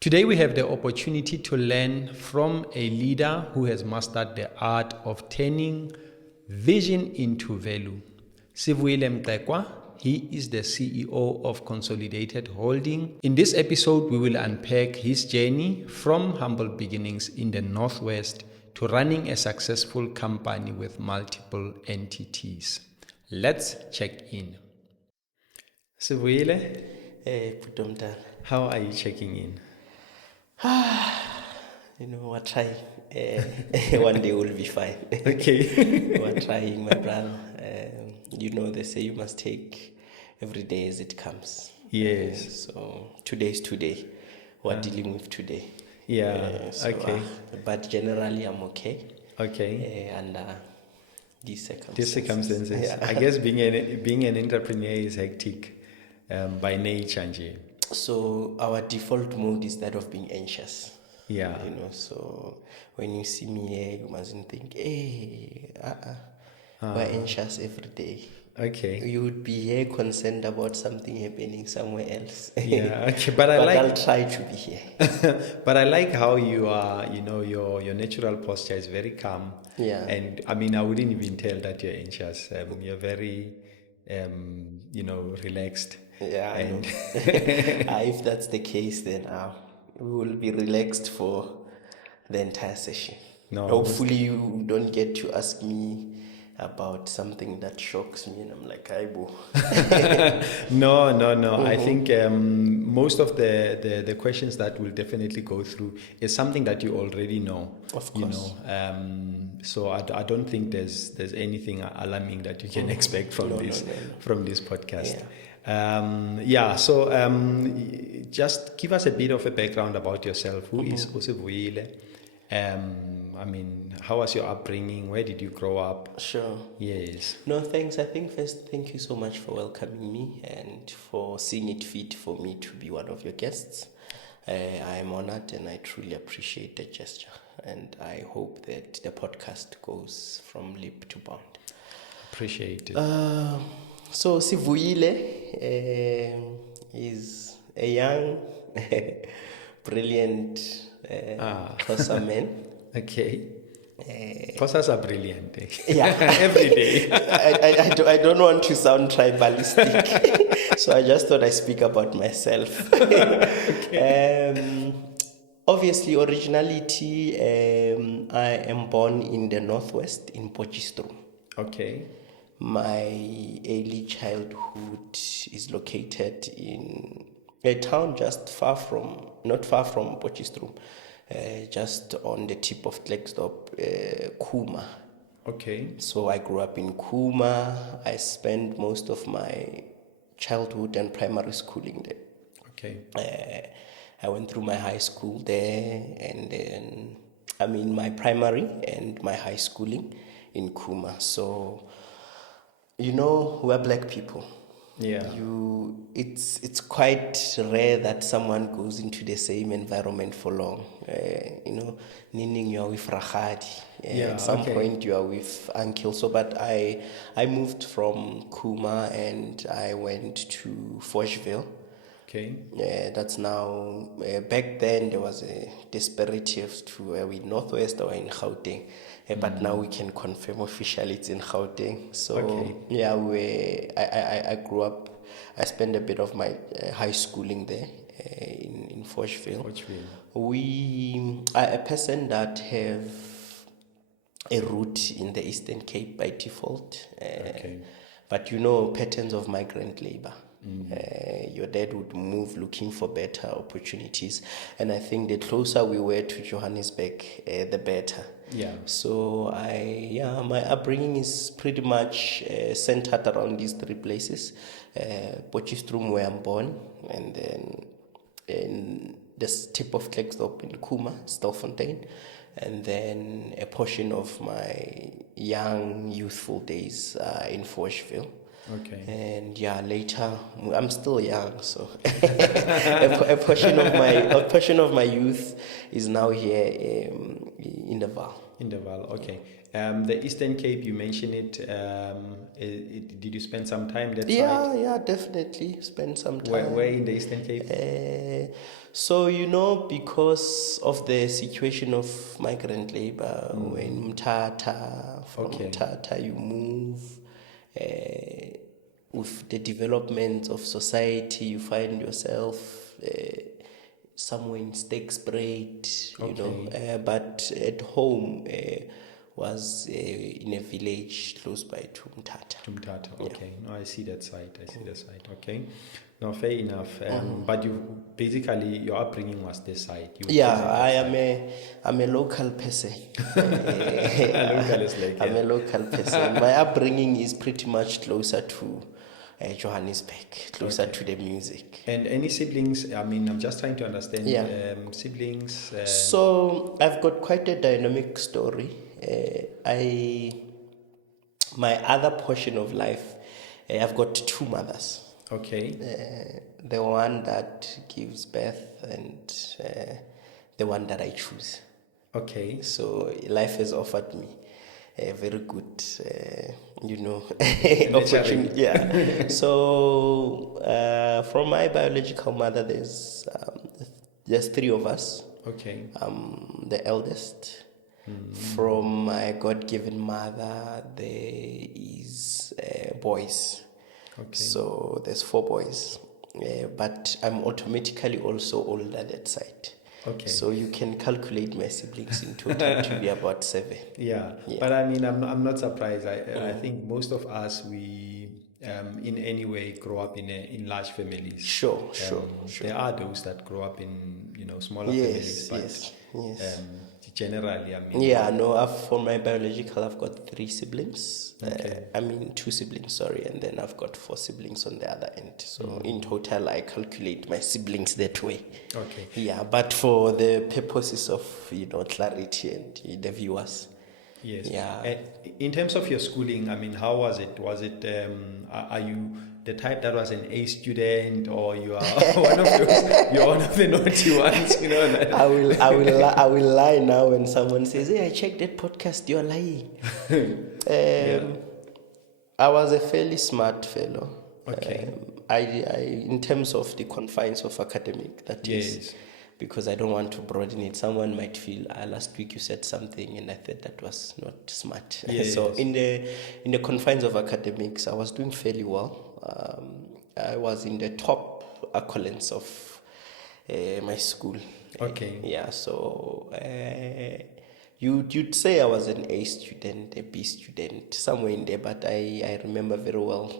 Today we have the opportunity to learn from a leader who has mastered the art of turning vision into value. Sivuyile Mqxekwa, he is the CEO of Consolidated Holdings. In this episode, we will unpack his journey from humble beginnings in the Northwest to running a successful company with multiple entities. Let's check in. Sivuyile, Putomdala. how are you checking in? We're trying. One day we'll be fine. Okay. We're trying, my brother. They say you must take every day as it comes. Yes. So today is today. We're dealing with today. Yeah. Okay. But generally, I'm okay. Okay. Under these circumstances. These circumstances. Yeah. I guess being an entrepreneur is hectic by nature. Nje. So our default mode is that of being anxious. Yeah. So when you see me here, you mustn't think, hey, we're anxious every day. Okay. You would be here concerned about something happening somewhere else. Yeah. Okay. But I'll try to be here. But I like how you are. Your natural posture is very calm. Yeah. And I mean, I wouldn't even tell that you're anxious. You're very, relaxed. Yeah. And If that's the case, then we will be relaxed for the entire session. No. Hopefully, you don't get to ask me about something that shocks me, and I'm like, "Aibo." No. I think most of the questions that we'll definitely go through is something that you already know. Of course. So I don't think there's anything alarming that you can expect from from this podcast. Yeah. So just give us a bit of a background about yourself. Who is Sivuyile? I mean, how was your upbringing? Where did you grow up? Sure. Yes. No, thanks. I think first, thank you so much for welcoming me and for seeing it fit for me to be one of your guests. I am honored and I truly appreciate the gesture. And I hope that the podcast goes from lip to bound. Appreciate it. So Sivuyile is a young, brilliant Xhosa man. Okay. Xhosas are brilliant. Yeah. Every day. I don't want to sound tribalistic, so I just thought I'd speak about myself. Okay. Obviously, originality, I am born in the Northwest, in Potchefstroom. Okay. My early childhood is located in a town not far from Potchefstroom, just on the tip of Klerksdorp, Kuma. Okay. So I grew up in Kuma. I spent most of my childhood and primary schooling there. Okay. I went through my high school there, and then my primary and my high schooling in Kuma. So, we're black people. Yeah. It's quite rare that someone goes into the same environment for long. Meaning you are with Rachadi. At some point you are with uncle. So, but I moved from Kuma and I went to Fochville. Okay. That's now, back then there was a disparity as to where we Northwest or in Gauteng. But now we can confirm officially it's in Gauteng. So I grew up, I spent a bit of my high schooling there in Fochville. We are a person that have a root in the Eastern Cape by default. But patterns of migrant labor. Your dad would move looking for better opportunities, and I think the closer we were to Johannesburg, the better. Yeah. So my upbringing is pretty much centered around these three places: Potchefstroom, where I'm born, and then in the tip of Klerksdorp in Kuma, Stilfontein, and then a portion of my young youthful days in Fochville. Okay. And later I'm still young, so a portion of my youth is now here in the Vaal. In the Vaal, okay. The Eastern Cape, you mentioned it. Did you spend some time that side? Yeah, definitely spend some time. Where in the Eastern Cape? So, because of the situation of migrant labor, when Mthatha, from Mthatha you move, with the development of society, you find yourself somewhere in Stegspreid, but at home was in a village close by to Mthatha. Okay. No, I see that side. Okay. No, fair enough. But you basically your upbringing was this side. I'm a local person. Local is like I'm a local person. My upbringing is pretty much closer to Johannesburg, closer to the music. And any siblings? I mean, I'm just trying to understand siblings. So I've got quite a dynamic story. My other portion of life, I've got two mothers. Okay. The one that gives birth and the one that I choose. Okay. So life has offered me a very good, opportunity. Yeah. So from my biological mother, there's three of us. Okay. I'm the eldest. From my God-given mother, there is boys. Okay. So there's 4 boys, but I'm automatically also older that side. Okay. So you can calculate my siblings in total to be about 7. Yeah. But I mean, I'm not surprised. I think most of us, we in any way grow up in large families. Sure. There are those that grow up in smaller families, but yes. Generally, I mean. For my biological, I've got 3 siblings. 2 siblings, sorry, and then I've got 4 siblings on the other end. So in total, I calculate my siblings that way. Okay. Yeah, but for the purposes of clarity and the viewers. Yes. Yeah. In terms of your schooling, I mean, how was it? Was it? Are you the type that was an A student, or you are one of those? You're one of the naughty ones, I will lie now when someone says, "Hey, I checked that podcast." You're lying. I was a fairly smart fellow. Okay. I in terms of the confines of academic, that is. Because I don't want to broaden it. Someone might feel, last week you said something and I thought that was not smart. Yes. So in the confines of academics, I was doing fairly well. I was in the top accolades of my school. Okay. So you'd say I was an A student, a B student, somewhere in there, but I remember very well.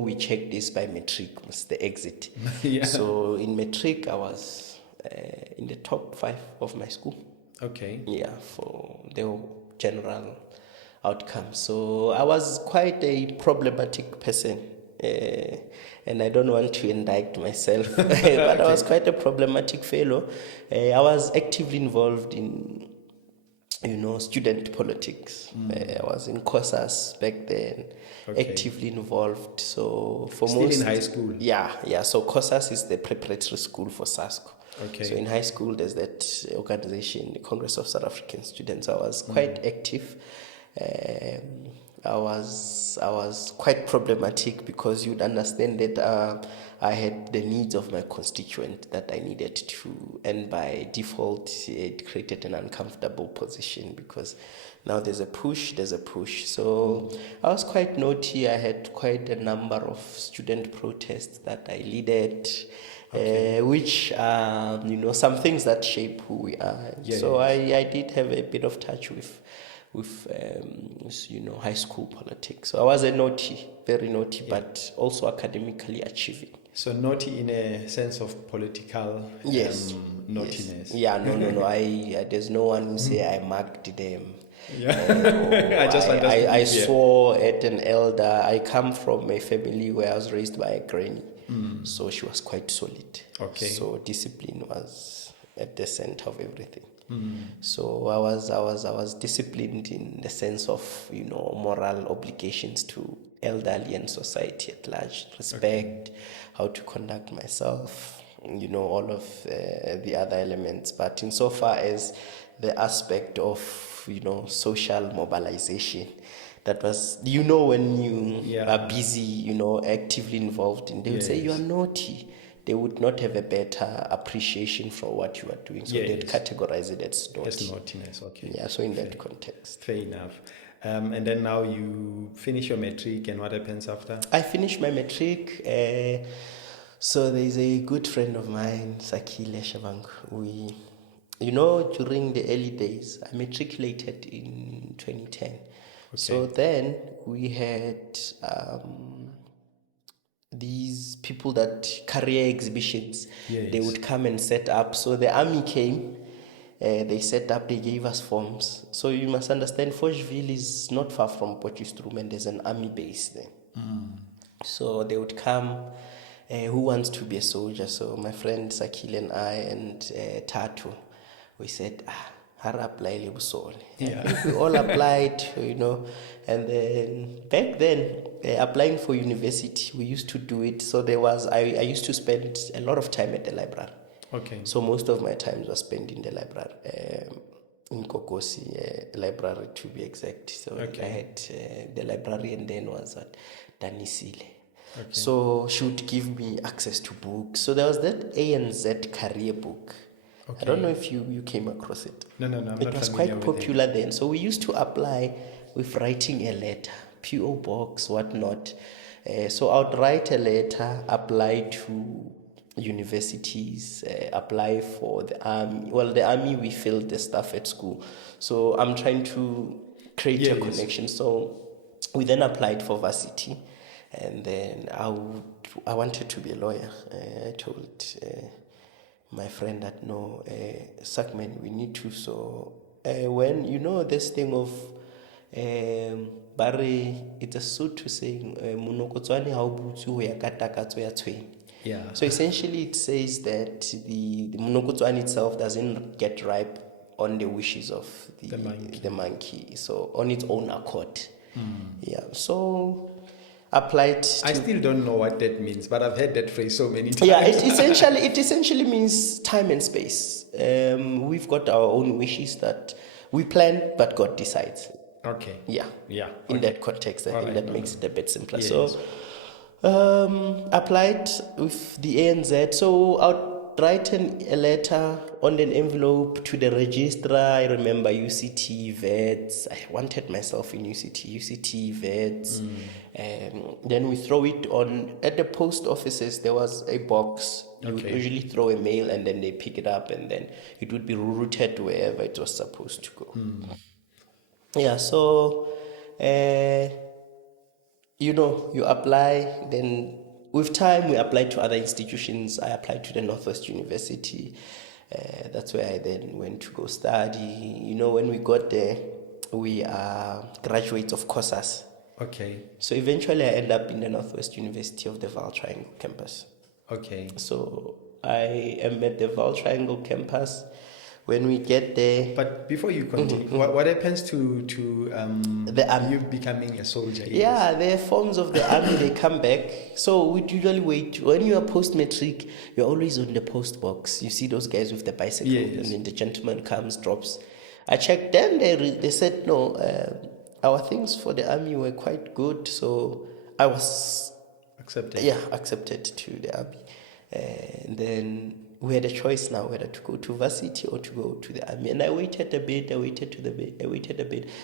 We checked this by matric, the exit. Yeah. So in matric, I was in the top 5 of my school. Okay. Yeah, for the general outcome. So I was quite a problematic person. And I don't want to indict myself, but I was quite a problematic fellow. I was actively involved in, student politics. I was in COSAS back then, actively involved. So for Still in high school? Yeah. So COSAS is the preparatory school for SASCO. Okay. So in high school, there's that organization, the Congress of South African Students. I was quite active. I was quite problematic because you'd understand that I had the needs of my constituent that I needed to, and by default, it created an uncomfortable position because now there's a push. So I was quite naughty. I had quite a number of student protests that I leaded. Which some things that shape who we are. So I did have a bit of touch with high school politics. So I was a naughty, very naughty, but also academically achieving. So naughty in a sense of political naughtiness. Yes. Yeah, no. There's no one who say I marked them. Yeah. I saw at an elder. I come from a family where I was raised by a granny. So she was quite solid. Okay. So discipline was at the center of everything. So I was disciplined in the sense of moral obligations to elderly and society at large, respect, how to conduct myself, all of the other elements. But insofar as the aspect of social mobilization, that was, when you are busy, actively involved in, they would say you are naughty. they would not have a better appreciation for what you are doing. So they'd categorize it as naughty. As naughtiness, okay. Yeah, so in that context. Fair enough. And then now you finish your matric, and what happens after? I finished my matric. So there's a good friend of mine, Sivuyile Mqxekwa. During the early days, I matriculated in 2010. Okay. So then we had these people that career exhibitions. Yes. They would come and set up. So the army came. They set up, they gave us forms. So you must understand, Fochville is not far from Potchefstroom, and there's an army base there. So they would come, who wants to be a soldier? So my friend Sivuyile and I and Tatu, we said, hara apply le busole. We all applied, and then back then, applying for university, we used to do it. So I used to spend a lot of time at the library. Okay. So most of my time was spent in the library, in Kokosi library to be exact. So I had the librarian then was at Danisile. Okay. So she would give me access to books. So there was that ANZ career book. Okay. I don't know if you came across it. No. It was quite popular then. So we used to apply with writing a letter, PO box, whatnot. So I would write a letter, apply to universities, apply for the army. Well, the army, we filled the stuff at school. So I'm trying to create a connection. So we then applied for varsity, and then I wanted to be a lawyer. I told my friend that no, Sakman, we need to. So when this thing of Barry, it's a Sotho saying, "Munokotswane ha o butse ho ya ka takatso ya tshwene." Yeah. So essentially, it says that the monokotswane itself doesn't get ripe on the wishes of the monkey. So on its own accord. Yeah. So applied. I still don't know what that means, but I've heard that phrase so many times. Yeah. It essentially means time and space. We've got our own wishes that we plan, but God decides. Okay. Yeah. In that context, I think that makes it a bit simpler. Yes. So. Applied with the ANZ. So I'd write a letter on an envelope to the registrar. I remember UCT, VETS. I wanted myself in UCT, VETS. Then we throw it on at the post offices. There was a box. You would usually throw a mail, and then they pick it up, and then it would be routed wherever it was supposed to go. Yeah. So. You apply, then with time we applied to other institutions. I applied to the Northwest University. That's where I then went to go study. When we got there, we are graduates of courses. Okay. So eventually I end up in the Northwest University of the Vaal Triangle campus. Okay. So I am at the Vaal Triangle campus. When we get there... But before you continue, what happens to the army? You becoming a soldier? Yes. Yeah, the forms of the army, they come back. So we usually wait. When you are post-matric, you're always on the post box. You see those guys with the bicycle, and then the gentleman comes, drops. I checked them. They said, no, our things for the army were quite good. So I was... Accepted? Yeah, accepted to the army. And then... we had a choice now whether to go to varsity or to go to the army. And I waited a bit,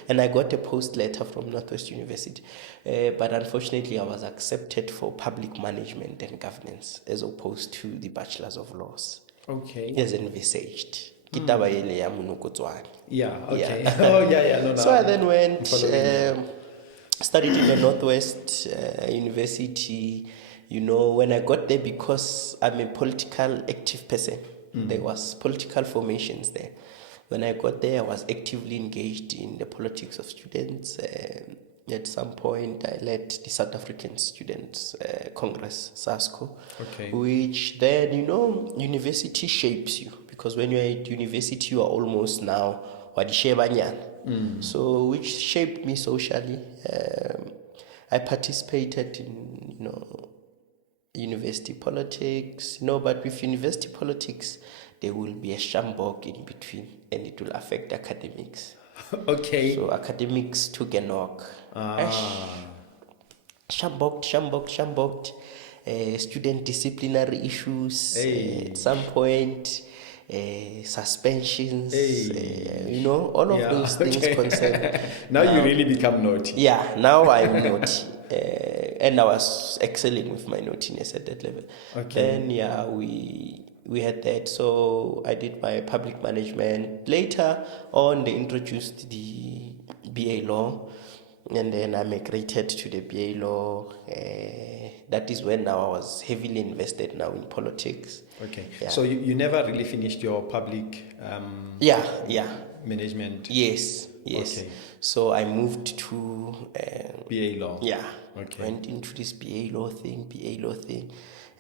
and I got a post letter from Northwest University. But unfortunately, I was accepted for public management and governance as opposed to the Bachelor's of Laws. Okay. As envisaged. Yeah, okay. No, so I then went, studied in the Northwest University. When I got there, because I'm a political active person, there was political formations there. When I got there, I was actively engaged in the politics of students. At some point, I led the South African Students Congress, SASCO, which then, university shapes you. Because when you're at university, you are almost now wadishebanyana. So, which shaped me socially. I participated in, university politics, but with university politics, there will be a shambok in between, and it will affect academics. Okay. So academics took a knock. Shamboked. student disciplinary issues at some point, suspensions, all of those things concerned. Now you really become naughty. Yeah, now I'm naughty. And I was excelling with my naughtiness at that level. Okay. Then, we had that. So I did my public management. Later on, they introduced the BA law. And then I migrated to the BA law. That is when now I was heavily invested now in politics. Okay. Yeah. So you never really finished your public management? Yes. Okay. So I moved to BA law. Yeah. Okay. Went into this BA law thing.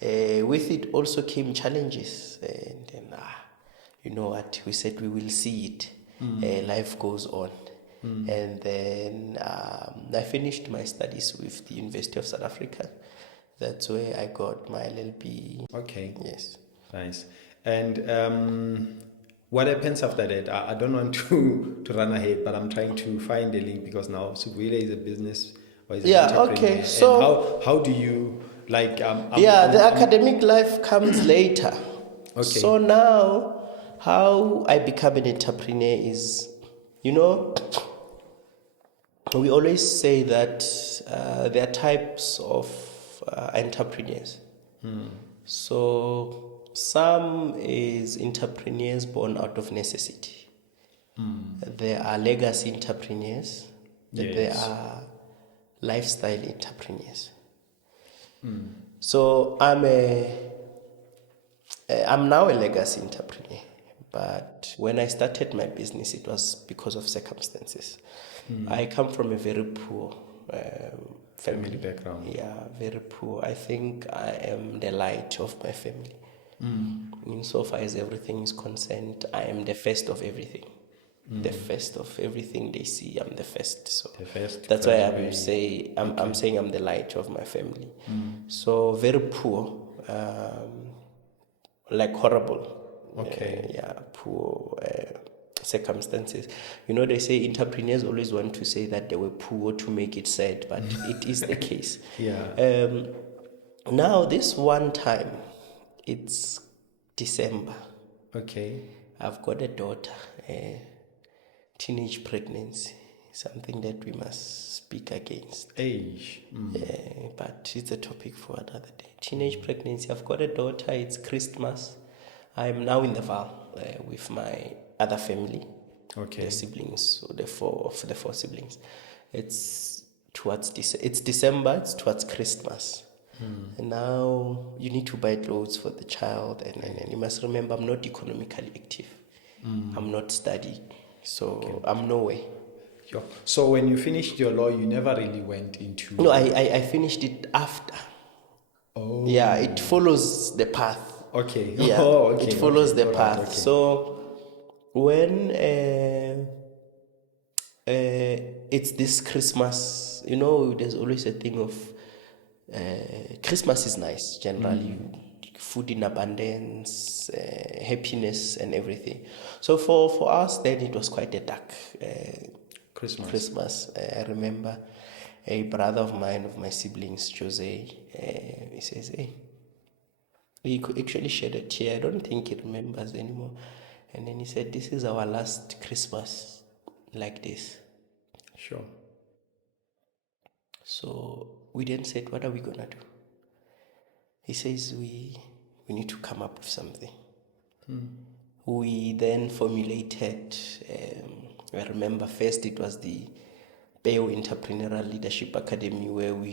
With it also came challenges. And then, you know what? We said we will see it. Life goes on. And then I finished my studies with the University of South Africa. That's where I got my LLB. Okay. Yes. Nice. And what happens after that? I don't want to run ahead, but I'm trying to find the link because now Sivuyile is a business or is an entrepreneur. Okay. So how do you like? the academic life comes later. Okay. So now, how I become an entrepreneur is, we always say that there are types of entrepreneurs. So some is entrepreneurs born out of necessity. There are legacy entrepreneurs. Yes. There are lifestyle entrepreneurs. So I'm now a legacy entrepreneur. But when I started my business, it was because of circumstances. I come from a very poor family background. Yeah, very poor. I think I am the light of my family. Insofar as everything is concerned, I am the first of everything. The first of everything they see, I'm the first. So The first. that's why I'm saying I'm the light of my family. So very poor, like horrible. Okay. Poor circumstances. They say entrepreneurs always want to say that they were poor to make it sad, but it is the case. Yeah. Now this one time, it's December. Okay. I've got a daughter, teenage pregnancy, something that we must speak against. Age. But it's a topic for another day. Teenage pregnancy. I've got a daughter. It's Christmas. I'm now in the Val with my other family. Okay. The siblings, so the four siblings. It's December. It's towards Christmas. And now you need to buy clothes for the child, and you must remember I'm not economically active. I'm not studying, so I'm nowhere. Sure. So when you finished your law, you never really went into... No, I finished it after. Oh. Yeah, it follows the path. Okay. Yeah, okay. it follows the All path. Right, okay. So when it's this Christmas, there's always a thing of Christmas is nice generally. Food in abundance, happiness and everything. So for us then it was quite a dark Christmas. I remember a brother of mine, of my siblings, Jose, he says, hey, he could actually shed a tear. I don't think he remembers anymore. And then he said, this is our last Christmas like this. Sure. So we then said, what are we going to do? He says, we need to come up with something. We then formulated, I remember first it was the Peyo Entrepreneurial Leadership Academy, where we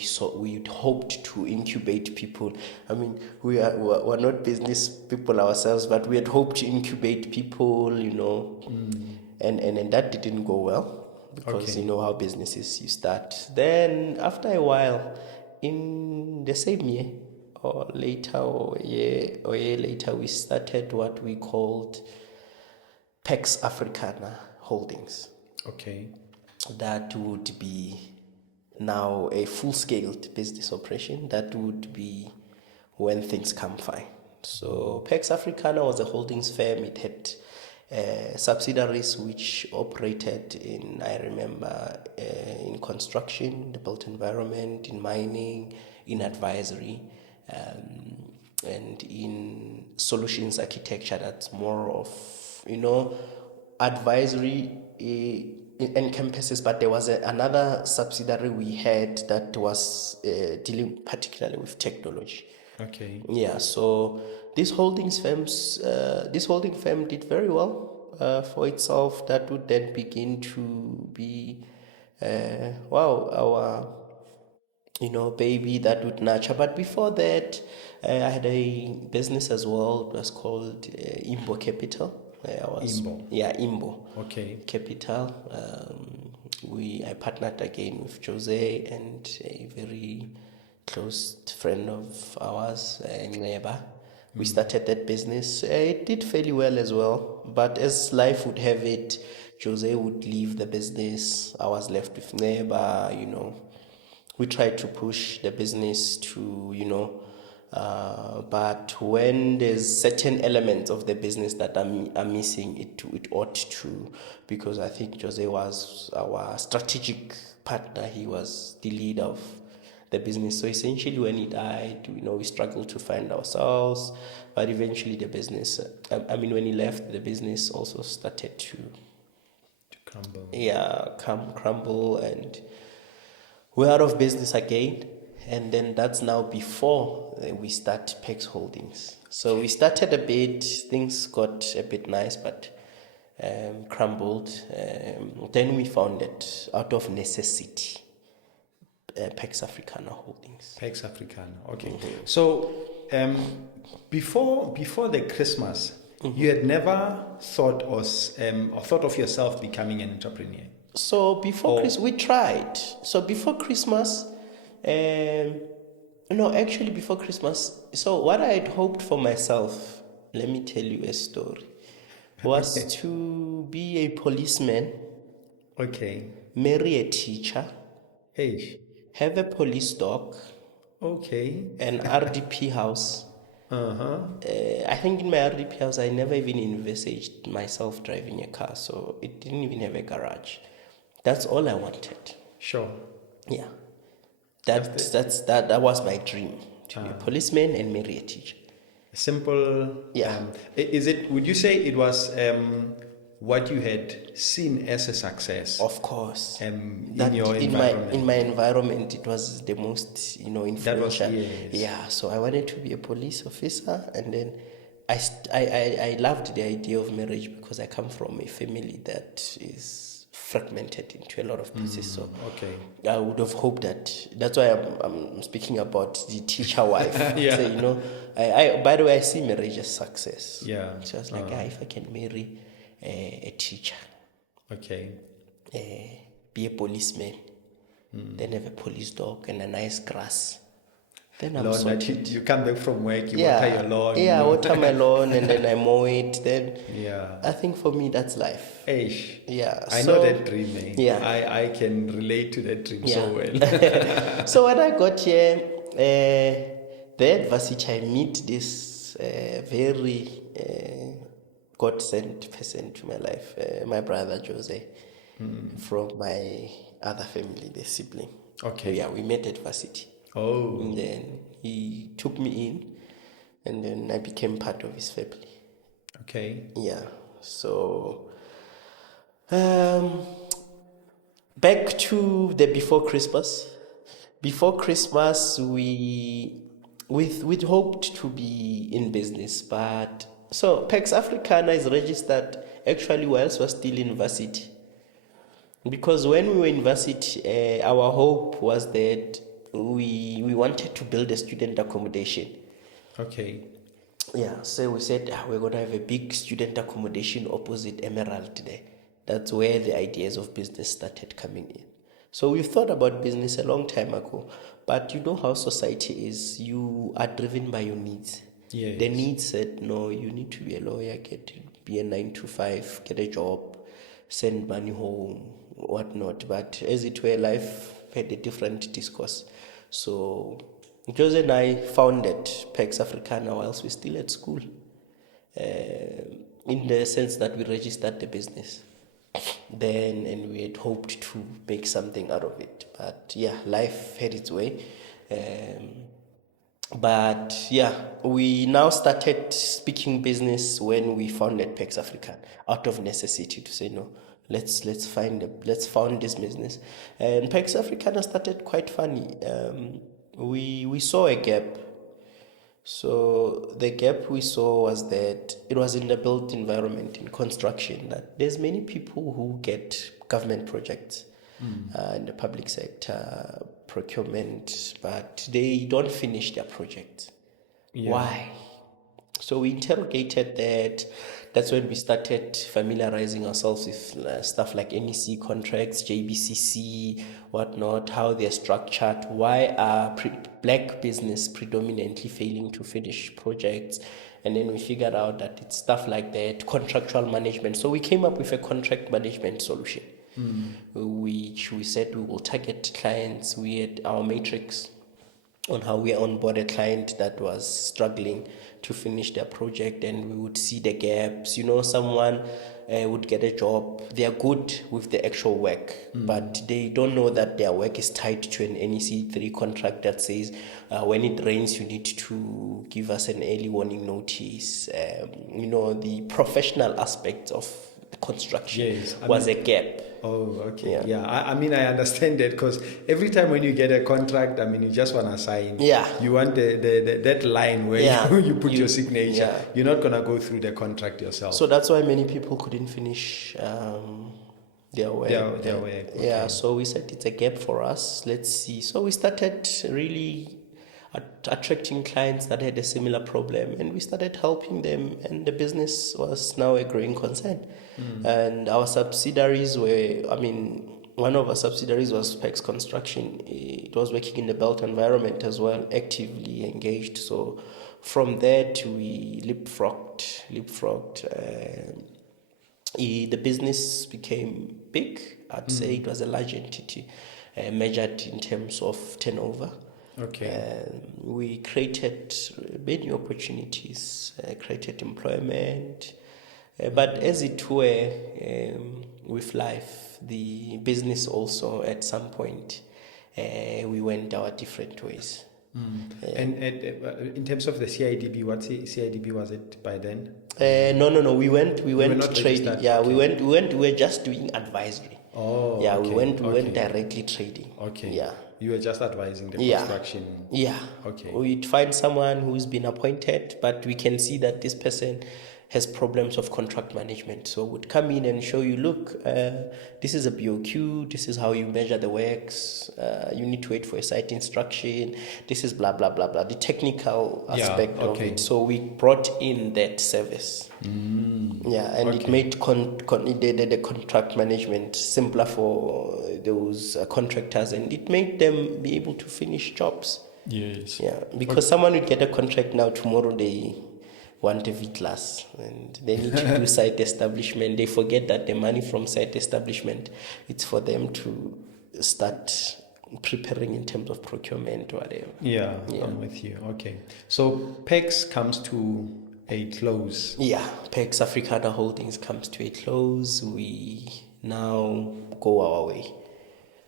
hoped to incubate people. I mean, we're not business people ourselves, but we had hoped to incubate people, and that didn't go well, because you know how business is, you start. Then after a while, in the same year, or a year later, we started what we called Pex Africana Holdings. Okay. That would be now a full-scale business operation. That would be when things come fine. So Pex Africana was a holdings firm. It had subsidiaries which operated in, I remember, in construction, the built environment, in mining, in advisory. and in solutions architecture. That's more of, advisory encompasses. But there was another subsidiary we had that was dealing particularly with technology. Okay. Yeah, so this holding firm did very well for itself. That would then begin to be, our baby that would nurture. But before that, I had a business as well. It was called Imbo Capital. Imbo. Yeah, Imbo. Okay. Capital. I partnered again with Jose and a very close friend of ours, Neba. We started that business. It did fairly well as well, but as life would have it, Jose would leave the business. I was left with Neba. We tried to push the business to, but when there's certain elements of the business that are missing, it ought to, because I think Jose was our strategic partner. He was the leader of the business. So essentially, when he died, we struggled to find ourselves. But eventually, the business, when he left, the business also started to crumble. Yeah, crumble, and we're out of business again. And then that's now before we start Pex Holdings. So we started a bit, things got a bit nice, but crumbled. Then we founded, out of necessity, Pex Africana Holdings. Pex Africana. Okay. So before the Christmas, you had never thought or thought of yourself becoming an entrepreneur. So before Christmas, we tried. So before Christmas, before Christmas. So what I had hoped for myself, let me tell you a story, was to be a policeman. Okay. Marry a teacher. Hey. Have a police dog. Okay. An RDP house. I think in my RDP house, I never even envisaged myself driving a car, so it didn't even have a garage. That's all I wanted. Sure. Yeah. That was my dream, to be a policeman and marry a teacher. Simple. Yeah. Would you say it was what you had seen as a success? Of course. In your environment. In my environment, it was the most, influential. Yes. Yeah. So I wanted to be a police officer, and then I loved the idea of marriage because I come from a family that is fragmented into a lot of pieces. So okay. I would have hoped that's why I'm speaking about the teacher wife. Yeah. So, I by the way, I see marriage as success. Yeah. So I was like, if I can marry a teacher, okay, be a policeman, then have a police dog and a nice grass, then I'm Lord, sorted. you come back from work, you water your lawn. Yeah, water my lawn and then I mow it. Then I think for me that's life. Eish. Yeah. I know that dream, man. Yeah. I can relate to that dream so well. So when I got here, the adversity, I meet this very God-sent person to my life, my brother Jose, from my other family, the sibling. Okay. Yeah, we met at varsity. Oh. And then he took me in, and then I became part of his family. Okay. Yeah. So, back to the before Christmas. Before Christmas, we'd hoped to be in business, but so Pex Africana is registered actually whilst we're still in varsity. Because when we were in varsity, our hope was that we wanted to build a student accommodation. Okay. Yeah, so we said we're going to have a big student accommodation opposite Emerald there. That's where the ideas of business started coming in. So we thought about business a long time ago, but you know how society is. You are driven by your needs. Yes. The needs said, no, you need to be a lawyer, be a 9-to-5, get a job, send money home, whatnot. But as it were, life had a different discourse. So Jose and I founded Pex Africana whilst we're still at school, in the sense that we registered the business then, and we had hoped to make something out of it. But yeah, life had its way. But yeah, we now started speaking business when we founded Pex African, out of necessity to say no. Let's found this business, and Pex Africana started quite funny. We saw a gap. So the gap we saw was that it was in the built environment, in construction, that there's many people who get government projects in the public sector, procurement, but they don't finish their projects. Yeah. Why? So we interrogated that. That's when we started familiarizing ourselves with stuff like NEC contracts, JBCC, whatnot, how they're structured, why are black business predominantly failing to finish projects. And then we figured out that it's stuff like that, contractual management. So we came up with a contract management solution, which we said we will target clients. We had our matrix on how we onboard a client that was struggling to finish their project, and we would see the gaps. Someone would get a job, they are good with the actual work, but they don't know that their work is tied to an NEC3 contract that says when it rains you need to give us an early warning notice. The professional aspects of the construction was a gap. Oh, okay. Yeah. I mean, I understand that, because every time when you get a contract, I mean, you just want to sign. Yeah. You want that line where you put your signature. Yeah. You're not going to go through the contract yourself. So that's why many people couldn't finish their work. Their work. Okay. Yeah, so we said it's a gap for us. Let's see. So we started really attracting clients that had a similar problem, and we started helping them, and the business was now a growing concern. And our subsidiaries one of our subsidiaries was Pex Construction. It was working in the built environment as well, actively engaged. So from that we leapfrogged. The business became big. I'd say it was a large entity, measured in terms of turnover. Okay. We created many opportunities, created employment, but as it were, with life, the business also at some point, we went our different ways. And in terms of the CIDB, what CIDB was it by then? No. We went not trading. registered? Yeah, Okay. we were just doing advisory. Oh, yeah, okay. we went directly trading. Okay. Yeah. You were just advising the Yeah. construction. Yeah. Okay. We'd find someone who's been appointed, but we can see that this person has problems of contract management. So would come in and show you, look, this is a BOQ, this is how you measure the works, you need to wait for a site instruction, this is blah, blah, blah, blah, the technical aspect of it. So we brought in that service. Yeah, and it made the contract management simpler for those contractors, and it made them be able to finish jobs. Yes. Yeah, because someone would get a contract now, tomorrow they want a V-class and they need to do site establishment. They forget that the money from site establishment, it's for them to start preparing in terms of procurement or whatever. Yeah, I'm with you. Okay. So Pex comes to a close. Yeah, Pex Africana Holdings comes to a close. We now go our way,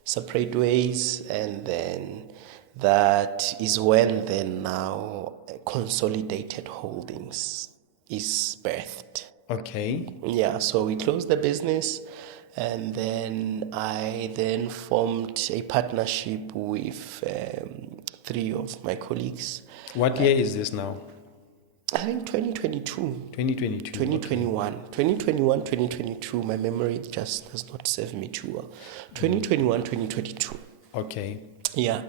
separate ways, and then that is when then now Consolidated Holdings is birthed. Okay. Yeah, so we closed the business, and then I then formed a partnership with 3 of my colleagues. What year is this now? I think 2022. 2022. 2021. 2021, 2022. My memory just does not serve me too well. 2021, 2022. Okay. Yeah.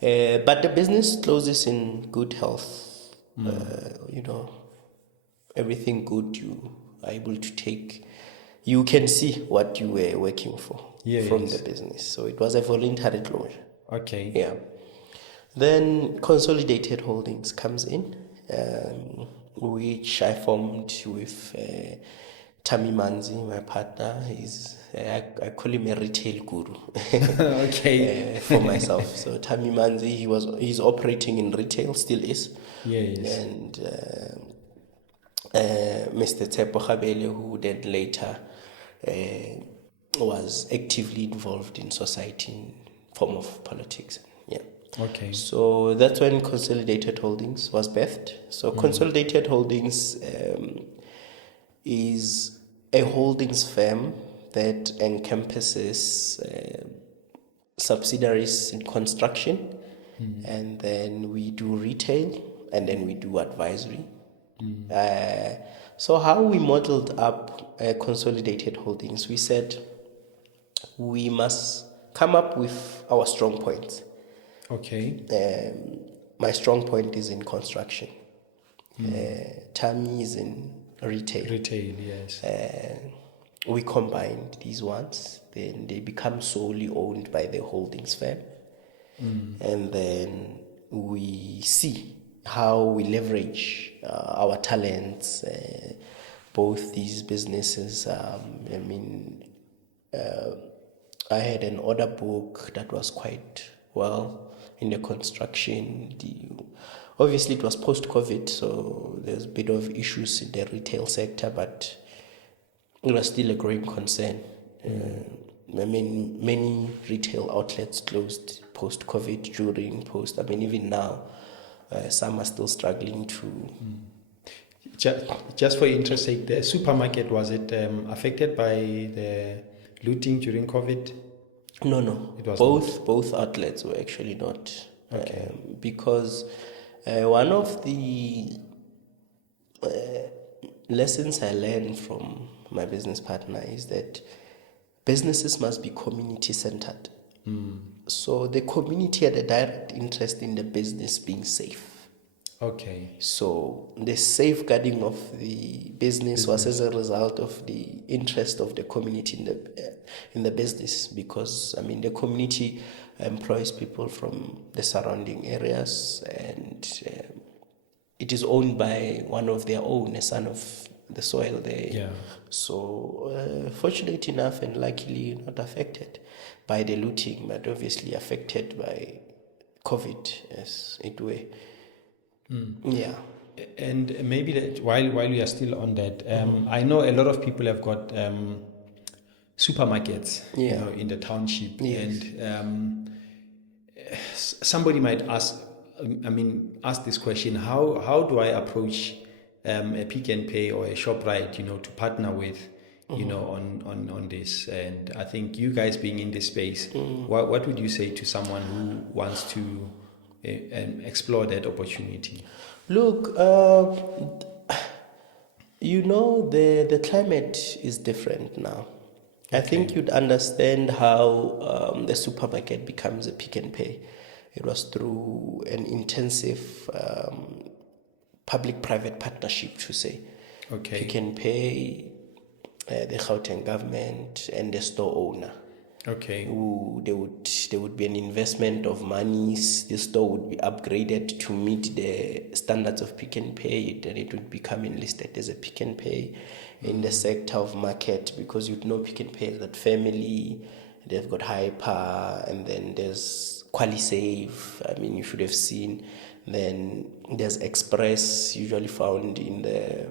But the business closes in good health. Everything good, you are able to take. You can see what you were working for from the business. So it was a voluntary closure. Okay. Yeah. Then Consolidated Holdings comes in, which I formed with Tammy Manzi, my partner. I call him a retail guru. Okay. For myself. So Tammy Manzi, he's operating in retail, still is. Yes. And Mr. Tsepo Khabele, who then later was actively involved in society in form of politics. Yeah. Okay. So that's when Consolidated Holdings was birthed. So Consolidated Holdings is a holdings firm that encompasses subsidiaries in construction, and then we do retail, and then we do advisory. So how we modeled up Consolidated Holdings, we said we must come up with our strong points. Okay. My strong point is in construction. Tammy is in retail. Retail, yes. We combined these ones, then they become solely owned by the holdings firm. And then we see how we leverage our talents, both these businesses. I had an order book that was quite well in the construction. Obviously, it was post-COVID, so there's a bit of issues in the retail sector, but it was still a growing concern. Many retail outlets closed post-COVID, even now, some are still struggling to. Just for interest sake, the supermarket, was it affected by the looting during COVID? No. It was both outlets were actually not. Okay. Because one of the lessons I learned from my business partner is that businesses must be community-centered. So the community had a direct interest in the business being safe. Okay. So the safeguarding of the business was as a result of the interest of the community in the business, because the community employs people from the surrounding areas, and it is owned by one of their own, a son of the soil there. Yeah. So fortunate enough and luckily not affected by the looting, but obviously affected by COVID as it were. Yeah. And maybe while we are still on that, I know a lot of people have got supermarkets, Yeah. in the township, Yes. and somebody might ask this question: How do I approach a Pick and Pay or a ShopRite, to partner with, on this? And I think you guys being in this space, what would you say to someone who wants to explore that opportunity? Look, the climate is different now. I think you'd understand how the supermarket becomes a Pick and Pay. It was through an intensive public-private partnership, to say. Okay. Pick and Pay, the Gauteng government, and the store owner. Okay. There would be an investment of monies. The store would be upgraded to meet the standards of Pick and Pay, and it would become enlisted as a Pick and Pay in the sector of market, because Pick and Pay is that family. They've got Hyper, and then there's QualiSave. You should have seen. Then there's Express, usually found in the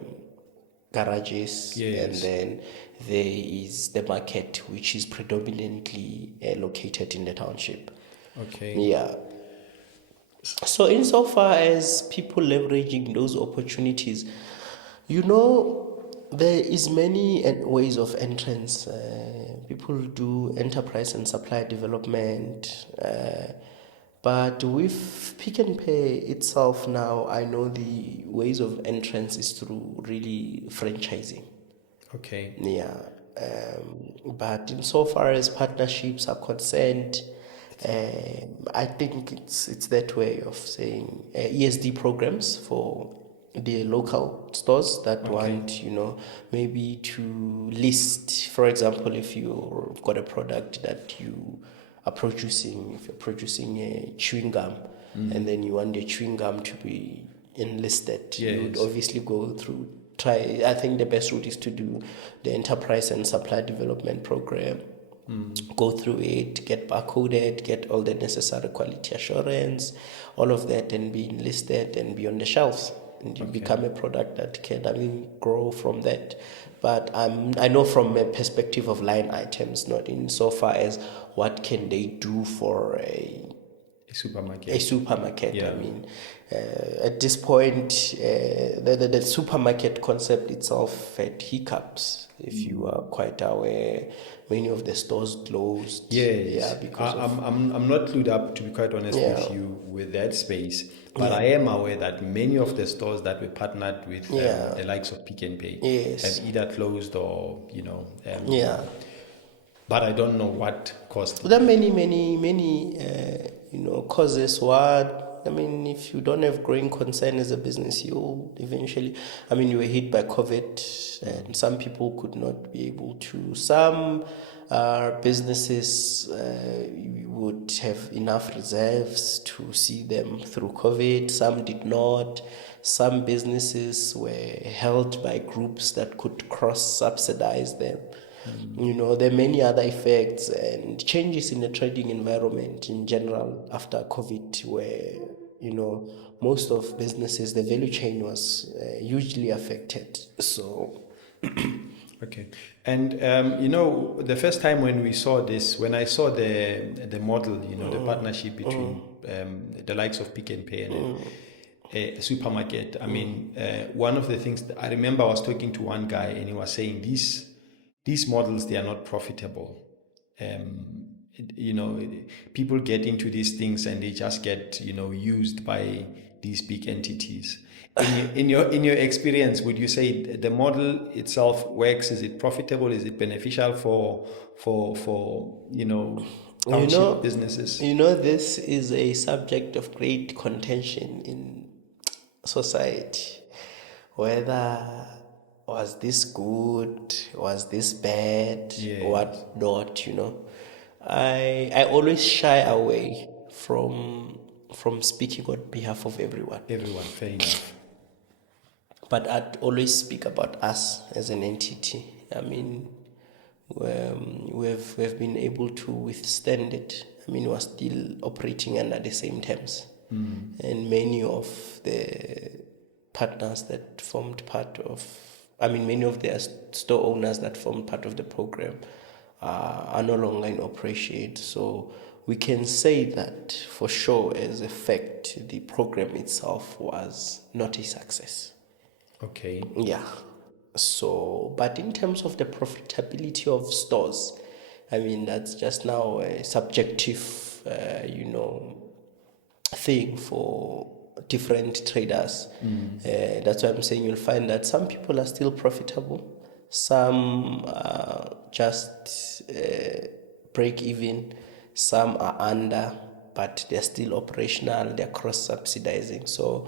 garages. Yes. And then there is the market, which is predominantly located in the township. Okay. Yeah. So insofar as people leveraging those opportunities, there is many ways of entrance. People do enterprise and supply development. But with Pick and Pay itself now, I know the ways of entrance is through really franchising. Okay. Yeah. But insofar as partnerships are concerned, I think it's that way of saying ESD programs for the local stores that want, maybe to list, for example, if you've got a product that you are producing, if you're producing a chewing gum, and then you want the chewing gum to be enlisted, you would obviously go through. I think the best route is to do the enterprise and supply development program. Go through it, get barcoded, get all the necessary quality assurance, all of that, and be enlisted and be on the shelves. And you become a product that can grow from that. But I know from a perspective of line items, not in so far as what can they do for a A supermarket. A supermarket. Yeah. I mean, at this point, the supermarket concept itself had hiccups. If you are quite aware, many of the stores closed. Yes. Yeah, because I'm not clued up, to be quite honest with you, with that space. But I am aware that many of the stores that were partnered with the likes of Pick and Pay Yes. have either closed or, Yeah. but I don't know what caused it. There are many, causes. What, I mean, if you don't have growing concern as a business, you'll eventually, I mean, you were hit by COVID, and some people could not be able to. Some businesses would have enough reserves to see them through COVID. Some did not. Some businesses were held by groups that could cross-subsidize them. There are many other effects and changes in the trading environment in general after COVID, where, most of businesses, the value chain was hugely affected. So, Okay. And, the first time when we saw this, when I saw the model, the partnership between the likes of Pick and Pay and a supermarket, I mean, one of the things that I remember, I was talking to one guy and he was saying these models, they are not profitable. People get into these things and they just get, used by these big entities. In your experience, would you say the model itself works? Is it profitable? Is it beneficial for township businesses? This is a subject of great contention in society. Whether was this good, was this bad, what not, I always shy away from speaking on behalf of everyone. Everyone, fair enough. But I'd always speak about us as an entity. I mean, we've been able to withstand it. I mean, we're still operating under the same terms. And many of the partners that formed part of, many of the store owners that formed part of the program are no longer in operation. So we can say that for sure, as a fact, the program itself was not a success. Okay. Yeah. So, but in terms of the profitability of stores, that's just now a subjective, thing for different traders. That's why I'm saying you'll find that some people are still profitable, some just break even, some are under, but they're still operational, they're cross-subsidizing. So,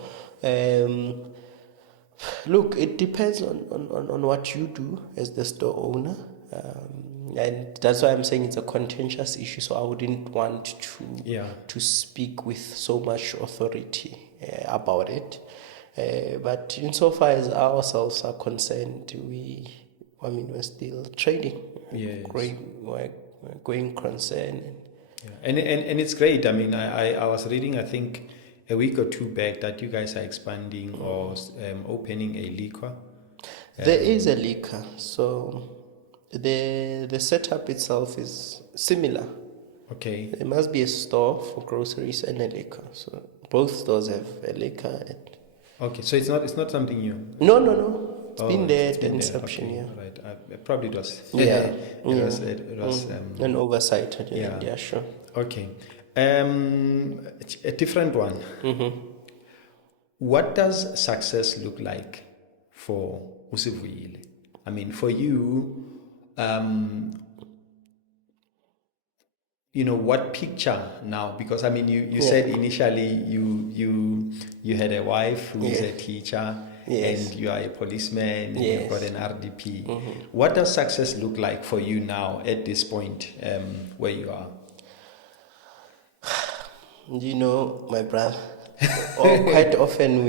look, it depends on what you do as the store owner. And that's why I'm saying it's a contentious issue, so I wouldn't want to speak with so much authority about it. But insofar as ourselves are concerned, we're still trading, growing concern. And it's great. I was reading, I think, a week or two back that you guys are expanding or opening a liquor. There is a liquor, so the setup itself is similar. Okay. There must be a store for groceries and a liquor. So both stores have a liquor. Okay, so it's not something new. No. It's been there at the inception. Okay. Yeah. Right. Probably it was. It was an oversight. Yeah, sure. Okay. A different one. What does success look like for Sivuyile? For you, what picture now? Because you said initially you had a wife who is a teacher, and you are a policeman, and you've got an RDP. What does success look like for you now at this point where you are? My brother, quite often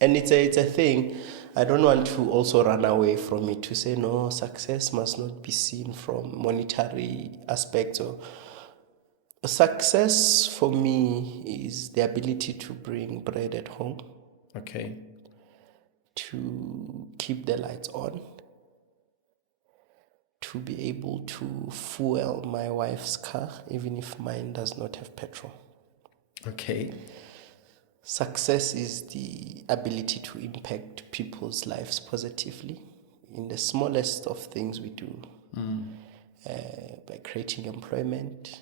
and it's a thing, I don't want to also run away from it to say, no, success must not be seen from monetary aspects. Or success for me is the ability to bring bread at home. Okay. To keep the lights on. To be able to fuel my wife's car, even if mine does not have petrol. Okay. Success is the ability to impact people's lives positively in the smallest of things we do. By creating employment,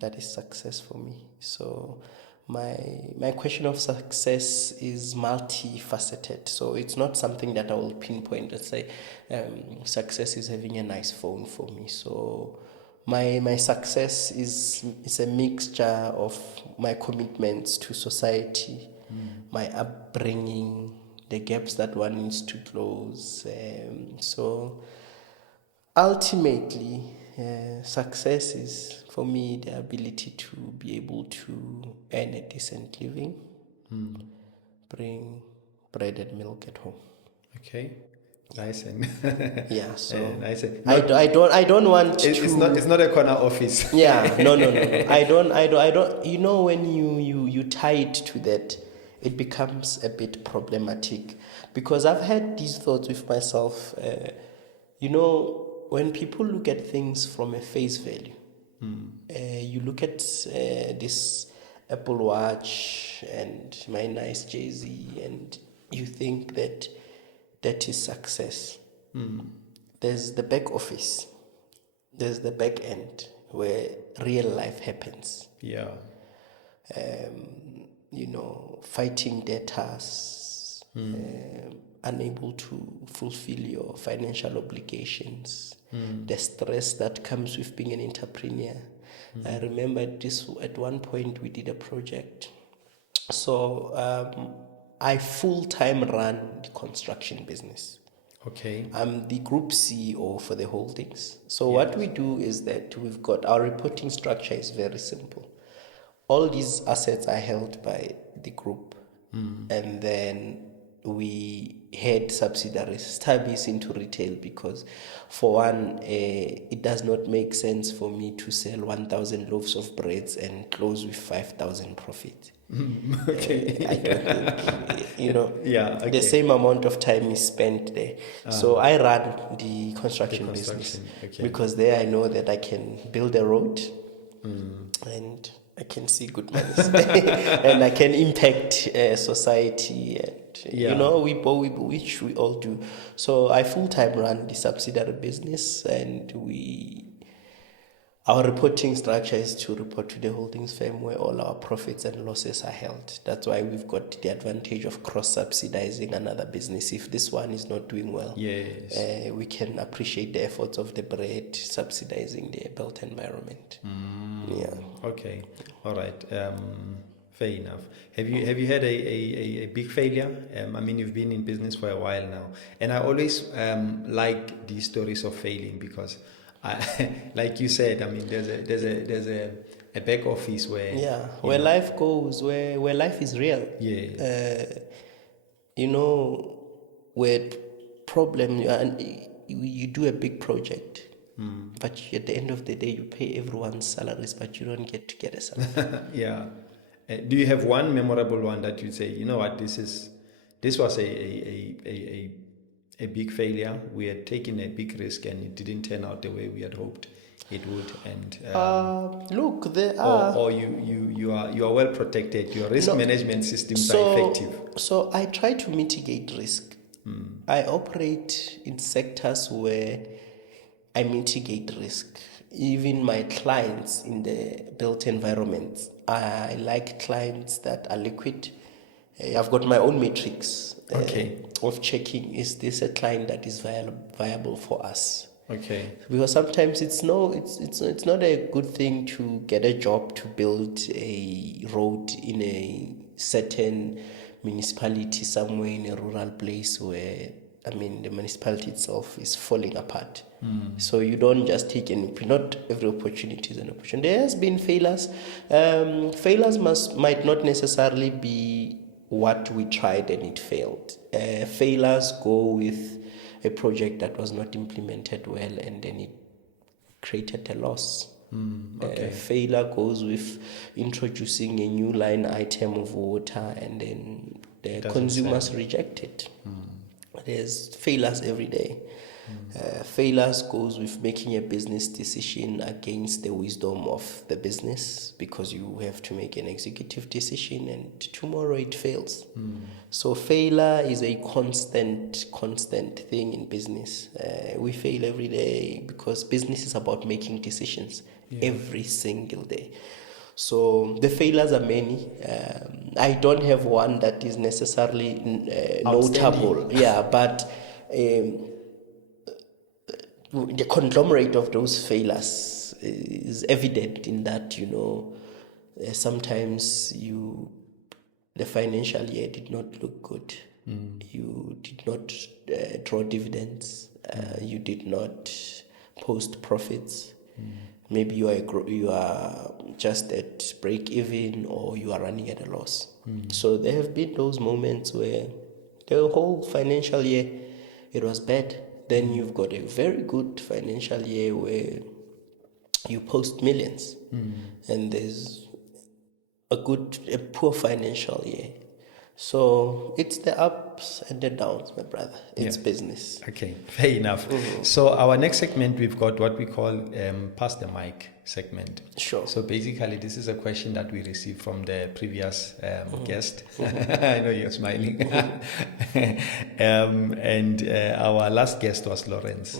that is success for me. So my question of success is multifaceted. So it's not something that I will pinpoint. Let's say success is having a nice phone for me. So my success is a mixture of my commitments to society, my upbringing, the gaps that one needs to close. So ultimately, success is, for me, the ability to be able to earn a decent living, bring bread and milk at home. Okay. Nice and yeah. So nice and I don't want to. It's not a corner office. Yeah. No. I don't. You know, when you tie it to that, it becomes a bit problematic, because I've had these thoughts with myself. You know, when people look at things from a face value, you look at this Apple Watch and my nice Jay-Z, and you think that is success. There's the back office, there's the back end where real life happens. Yeah. You know, fighting debtors, unable to fulfill your financial obligations, the stress that comes with being an entrepreneur. I remember at one point we did a project. So I full-time run the construction business. Okay. I'm the group CEO for the holdings. So what we do is that we've got, our reporting structure is very simple. All these assets are held by the group, and then we had subsidiaries, stubbies into retail, because for one, it does not make sense for me to sell 1,000 loaves of breads and close with 5,000 profit. Okay. I don't think, you know, okay. the same amount of time is spent there. So I run the construction business, because there I know that I can build a road and I can see good money and I can impact society, and you know, which we all do. So I full-time run the subsidiary business, and our reporting structure is to report to the holdings firm where all our profits and losses are held. That's why we've got the advantage of cross-subsidizing another business. If this one is not doing well, we can appreciate the efforts of the bread subsidizing the built environment. Yeah. Okay. All right. Fair enough. Have you had a big failure? I mean, you've been in business for a while now, and I always like these stories of failing, because like you said, I mean, there's a back office where where life goes, where life is real. You know, where problem you do a big project, but at the end of the day you pay everyone's salaries, but you don't get a salary. Do you have one memorable one that you say, you know what, this was a big failure? We had taken a big risk and it didn't turn out the way we had hoped it would. And look, there are. Or you are well protected. Your risk management systems are effective. So I try to mitigate risk. I operate in sectors where I mitigate risk. Even my clients in the built environment, I like clients that are liquid. I've got my own matrix of checking, is this a client that is viable for us? Okay. Because sometimes it's not a good thing to get a job to build a road in a certain municipality somewhere in a rural place where, I mean, the municipality itself is falling apart. So you don't just take not every opportunity is an opportunity. There has been failures. Failures might not necessarily be what we tried and it failed. Failures go with a project that was not implemented well and then it created a loss. Failure goes with introducing a new line item of water and then the consumers reject it. There's failures every day. Failures goes with making a business decision against the wisdom of the business, because you have to make an executive decision and tomorrow it fails. So failure is a constant thing in business. We fail every day because business is about making decisions every single day. So the failures are many. I don't have one that is necessarily notable. Yeah, but the conglomerate of those failures is evident in that, sometimes the financial year did not look good. You did not draw dividends. You did not post profits. Maybe you are just at break even, or you are running at a loss. So there have been those moments where the whole financial year it was bad. Then you've got a very good financial year where you post millions, and there's a poor financial year. So it's the ups and the downs, my brother. It's business. Okay, fair enough. So our next segment, we've got what we call Pass the Mic segment. Sure. So basically, this is a question that we received from the previous guest. I know you're smiling. And our last guest was Lawrence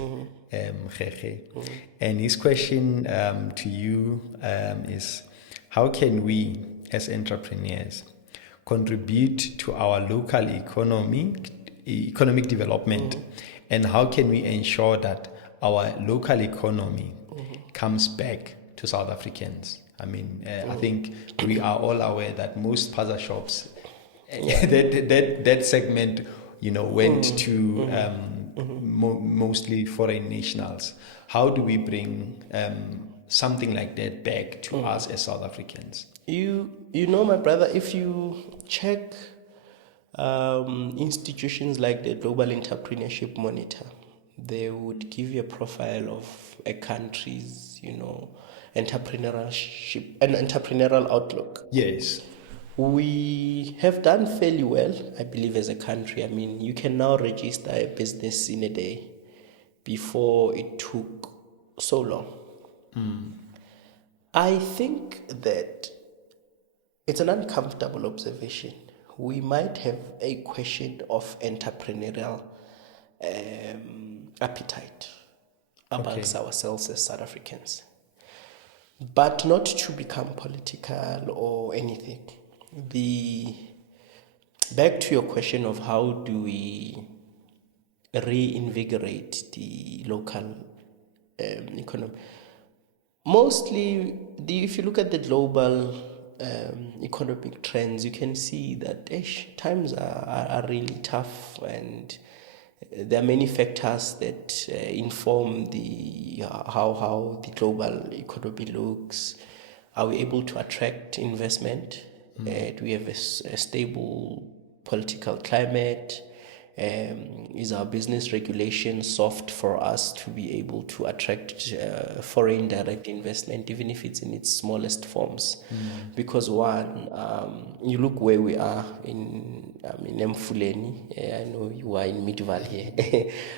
Mqxekwa. And his question to you is, how can we as entrepreneurs contribute to our local economic development, and how can we ensure that our local economy comes back to South Africans? I mean, I think we are all aware that most puzzle shops, that segment, went to mostly foreign nationals. How do we bring something like that back to us as South Africans? You know, my brother, if you check institutions like the Global Entrepreneurship Monitor, they would give you a profile of a country's, entrepreneurship and entrepreneurial outlook. Yes. We have done fairly well, I believe, as a country. I mean, you can now register a business in a day. Before, it took so long. I think that it's an uncomfortable observation. We might have a question of entrepreneurial appetite amongst ourselves as South Africans, but not to become political or anything. Back to your question of how do we reinvigorate the local economy. Mostly, if you look at the global economic trends, you can see that times are really tough, and there are many factors that inform how the global economy looks. Are we able to attract investment? Do we have a stable political climate? Is our business regulation soft for us to be able to attract foreign direct investment, even if it's in its smallest forms? Because you look where we are in Emfuleni. I know you are in Midval here.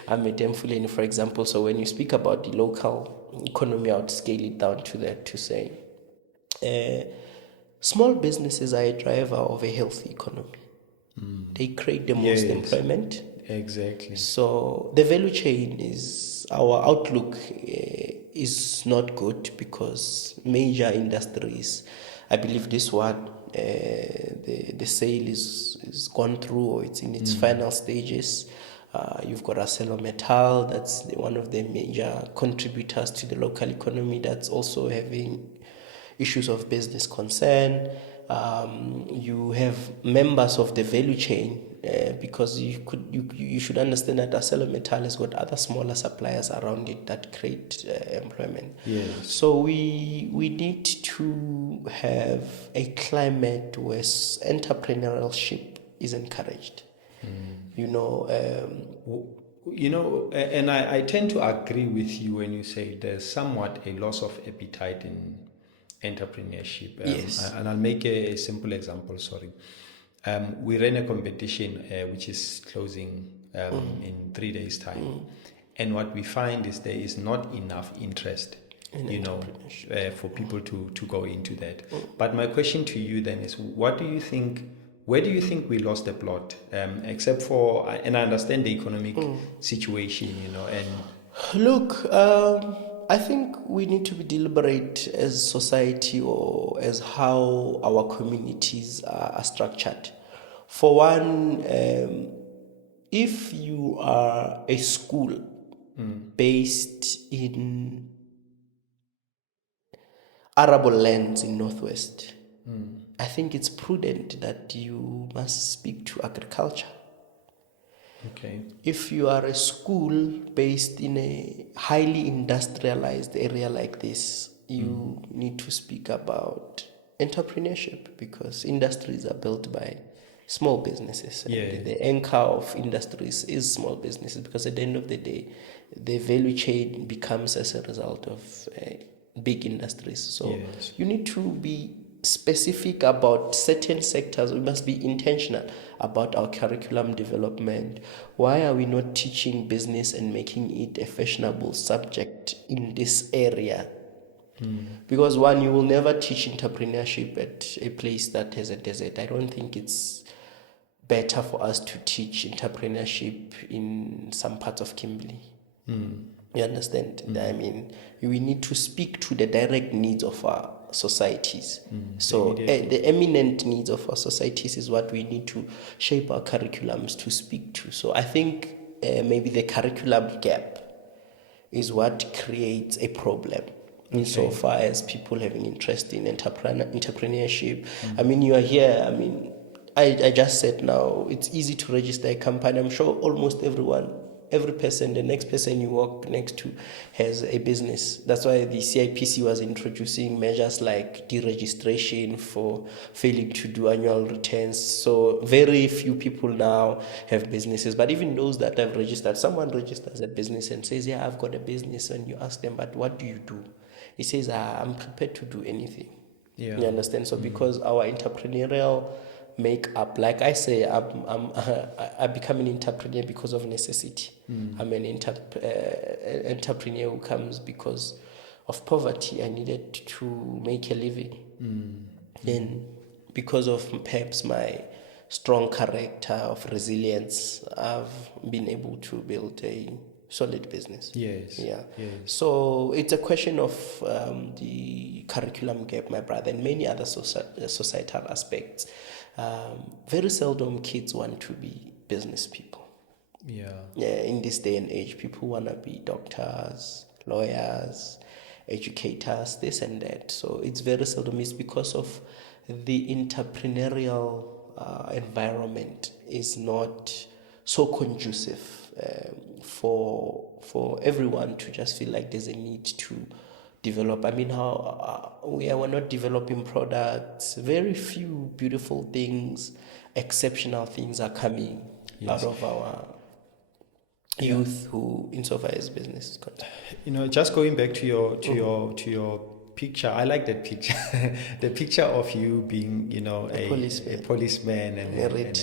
I'm at Emfuleni, for example. So when you speak about the local economy, I would scale it down to that to say small businesses are a driver of a healthy economy. They create the most employment. Exactly. So the value chain our outlook is not good, because major industries, I believe this one, the sale is gone through, or it's in its final stages. You've got ArcelorMittal, that's one of the major contributors to the local economy, that's also having issues of business concern. You have members of the value chain, because you should understand that ArcelorMittal has got other smaller suppliers around it that create employment. Yes. So we need to have a climate where entrepreneurship is encouraged. And I tend to agree with you when you say there's somewhat a loss of appetite in entrepreneurship. Yes. And I'll make a simple example, sorry. We ran a competition which is closing in 3 days' time. And what we find is there is not enough interest, for people to go into that. But my question to you then is, where do you think we lost the plot? Except for, and I understand the economic situation, and Look, I think we need to be deliberate as society or as how our communities are structured. For one, if you are a school based in arable lands in Northwest, I think it's prudent that you must speak to agriculture. okay. If you are a school based in a highly industrialized area like this, you need to speak about entrepreneurship, because industries are built by small businesses. Yeah. And the anchor of industries is small businesses, because at the end of the day, the value chain becomes as a result of big industries. So Yes. you need to be specific about certain sectors. We must be intentional about our curriculum development. Why are we not teaching business and making it a fashionable subject in this area? Because one, you will never teach entrepreneurship at a place that has a desert. I don't think it's better for us to teach entrepreneurship in some parts of Kimberley. You understand? I mean, we need to speak to the direct needs of our societies. So the eminent needs of our societies is what we need to shape our curriculums to speak to. So I think maybe the curriculum gap is what creates a problem. Insofar as people having interest in entrepreneurship. I mean, you are here. I mean, I just said now, it's easy to register a company. I'm sure almost every person, the next person you walk next to has a business. That's why the CIPC was introducing measures like deregistration for failing to do annual returns. So very few people now have businesses. But even those that have registered, someone registers a business and says, yeah, I've got a business. And you ask them, but what do you do? He says, I'm prepared to do anything. Yeah. You understand? So because our entrepreneurial makeup, like I say, I become an entrepreneur because of necessity. I'm an entrepreneur who comes because of poverty. I needed to make a living. Then because of perhaps my strong character of resilience, I've been able to build a solid business. Yes. Yeah. Yes. So it's a question of the curriculum gap, my brother, and many other societal aspects. Very seldom kids want to be business people. Yeah. In this day and age, people want to be doctors, lawyers, educators, this and that. So it's very seldom. It's because of the entrepreneurial environment is not so conducive for everyone to just feel like there's a need to develop. I mean, how we're not developing products. Very few beautiful things, exceptional things are coming out of our youth who, insofar as business is concerned. Just going back to your picture, I like that picture. The picture of you being, a policeman and married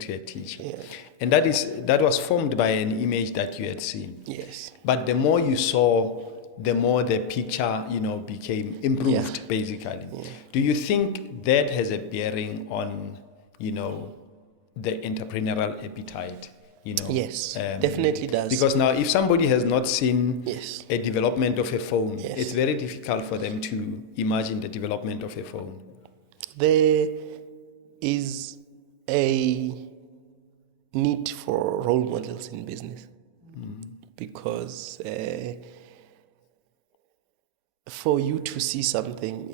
to a teacher. Yeah. And that was formed by an image that you had seen. Yes. But the more you saw, the more the picture, became improved, basically. Yeah. Do you think that has a bearing on, the entrepreneurial appetite? Yes, definitely does. Because now, if somebody has not seen a development of a phone, Yes. it's very difficult for them to imagine the development of a phone. There is a need for role models in business because for you to see something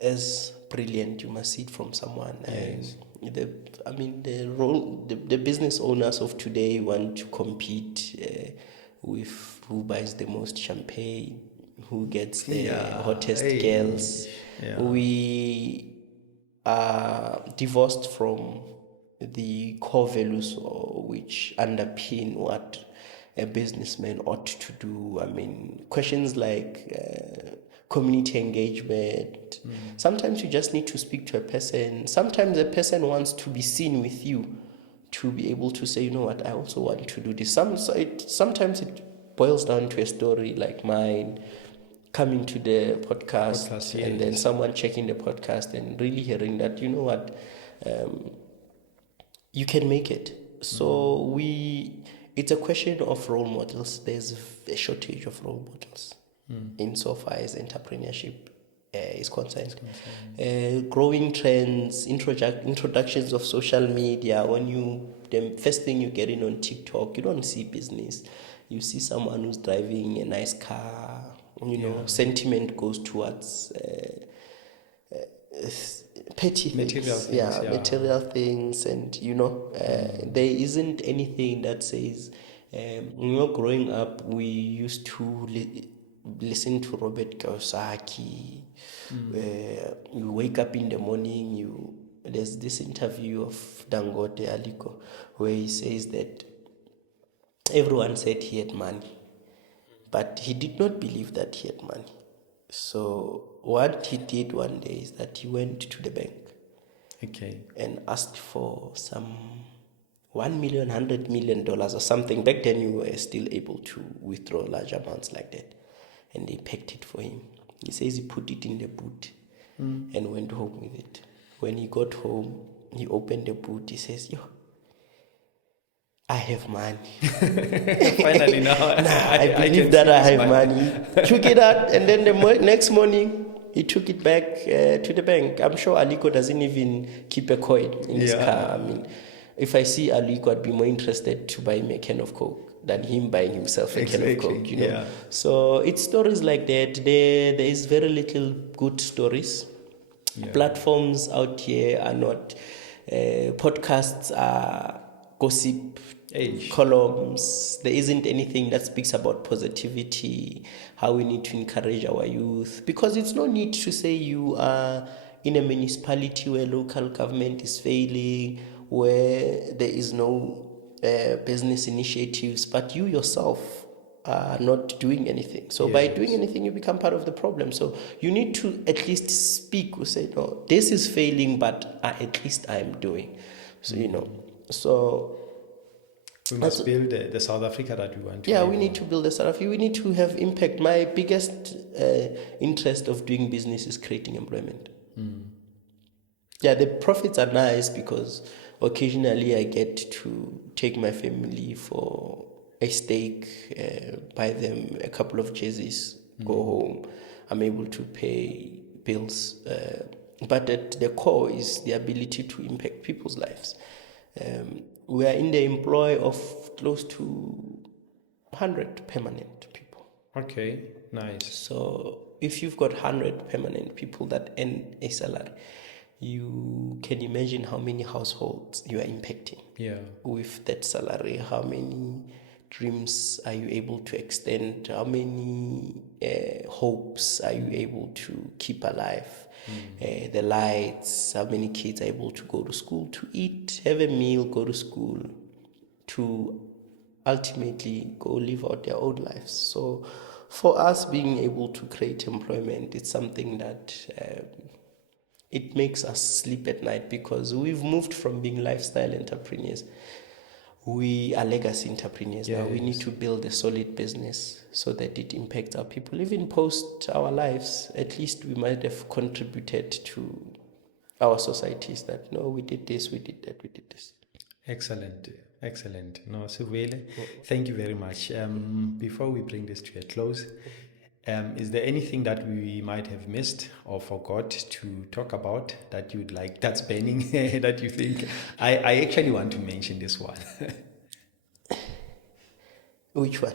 as brilliant, you must see it from someone. Yes. The business owners of today want to compete with who buys the most champagne, who gets the hottest girls. Yeah. We are divorced from the core values which underpin what a businessman ought to do. I mean, questions like community engagement. Sometimes you just need to speak to a person. Sometimes a person wants to be seen with you to be able to say, you know what, I also want to do this. Sometimes it boils down to a story like mine, coming to the podcast, and then someone checking the podcast and really hearing that, you know what, you can make it. So it's a question of role models. There's a shortage of role models insofar as entrepreneurship is concerned. Growing trends, introductions of social media. The first thing you get in on TikTok, you don't see business. You see someone who's driving a nice car. Sentiment goes towards petty material things. Material things, and there isn't anything that says. Growing up, we used to listen to Robert Kiyosaki. You wake up in the morning, there's this interview of Dangote Aliko where he says that everyone said he had money, but he did not believe that he had money. So what he did one day is that he went to the bank and asked for some $1 million, $100 million or something. Back then you were still able to withdraw large amounts like that. And they packed it for him. He says he put it in the boot and went home with it. When he got home, he opened the boot. He says, I have money. Finally now. I believe that I have money. Took it out, and then the next morning, he took it back to the bank. I'm sure Aliko doesn't even keep a coin in his car. I mean, if I see Aliko, I'd be more interested to buy him a can of Coke than him buying himself a can of Coke, So it's stories like that. There is very little good stories. Platforms out here are not, podcasts are gossip columns. There isn't anything that speaks about positivity, how we need to encourage our youth, because it's no need to say you are in a municipality where local government is failing, where there is no business initiatives, but you yourself are not doing anything. So by doing anything, you become part of the problem. So you need to at least speak or say, no, this is failing, but at least I'm doing. So, so we must build the South Africa that we want to. We need to build the South Africa. We need to have impact. My biggest interest of doing business is creating employment. The profits are nice because occasionally I get to take my family for a steak, buy them a couple of jerseys, go home. I'm able to pay bills. But at the core is the ability to impact people's lives. We are in the employ of close to 100 permanent people. Okay, nice. So if you've got 100 permanent people that earn a salary, you can imagine how many households you are impacting. With that salary. How many dreams are you able to extend? How many hopes are you able to keep alive? The lights, how many kids are able to go to school, to eat, have a meal, go to school, to ultimately go live out their own lives. So for us, being able to create employment, it's something that it makes us sleep at night, because we've moved from being lifestyle entrepreneurs. We are legacy entrepreneurs now. We need to build a solid business so that it impacts our people. Even post our lives, at least we might have contributed to our societies that, no, we did this, we did that, we did this. Excellent. No, Sivuyile, thank you very much. Before we bring this to a close, is there anything that we might have missed or forgot to talk about that you'd like, that's burning, that you think? I actually want to mention this one. Which one?